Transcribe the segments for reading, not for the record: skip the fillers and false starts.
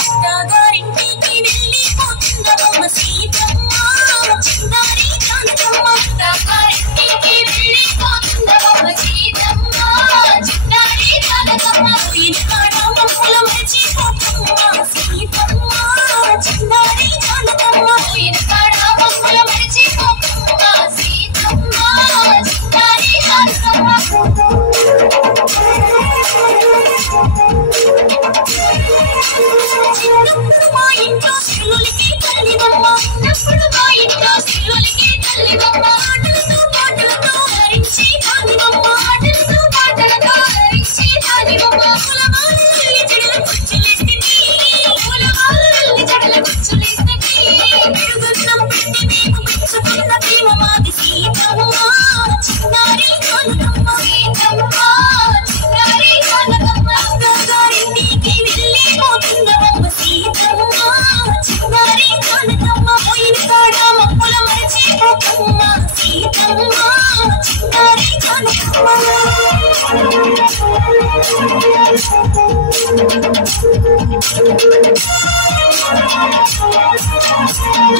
అత్తగారింటికి వెళ్ళిపోతుందమ్మ సీతమ్మ చిందారి జానకమ్మ. అత్తగారింటికి వెళ్ళిపోతుందమ్మ సీతమ్మ చిందారి జానకమ్మ. పోయిన కాడ మమ్ముల మర్చిపోతమ్మ సీతమ్మ చిందారి జానకమ్మ. పోయిన కాడ మమ్ముల మర్చిపోతమ్మ సీతమ్మ చిందారి జానకమ్మ. చిన్నప్పుడు మా ఇంట్లో సిరులకి తల్లిదమ్మ. చిన్నప్పుడు మా ఇంట్లో సిరులకి తల్లిదమ్మ. ఆటలతో పాటలతో హరించి కానిదమ్మ. ఆటలతో పాటలతో హరించి కానిదమ్మ. పూలమాలల్లి జడల కుచ్చులేస్తుంది. పూలమాలల్లి జడల కుచ్చులేస్తుంది. పెరుగున్నం పెట్టి మేము పెంచుకున్న ప్రేమ మాది సీతమ్మ చిందారి జానకమ్మ. సీతమ్మ చిందారి జానకమ్మ. అత్తగారింటికి వెళ్ళిపోతుందమ్మ సీతమ్మ చిందారి జానకమ్మ. పోయిన కాడ మమ్ముల మర్చిపోతమ్మ సీతమ్మ చిందారి జానకమ్మ.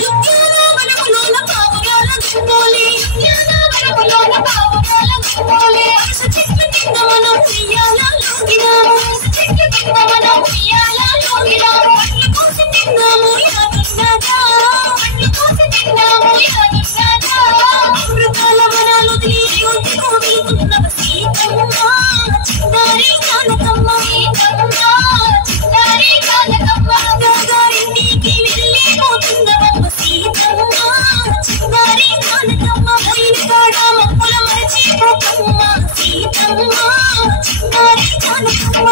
ఉద్యానవనములోన పావురాల గుంపులే. ఉద్యానవనములోన పావురాల గుంపులే. అరస చెట్ల కింద మనం ఉయ్యాలలోగినాము. అరస చెట్ల కింద మనం ఉయ్యాలలోగినాము. పండ్లు కోసి తిన్నాము యాదున్నదా. పండ్లు కోసి తిన్నాము యాదున్నదా. అమృతాల వనాలు వదిలి అయోధ్యకు వెళ్తున్నవ సీతమ్మ చిందారి జానకమ్మ. సీతమ్మ చిందారి జానకమ్మ. అత్తగారింటికి వెళ్ళిపోతుందమ్మ సీతమ్మ చిందారి జానకమ్మ. పోయిన కాడ మమ్ముల మర్చిపోతమ్మ సీతమ్మ చిందారి జానకమ్మ.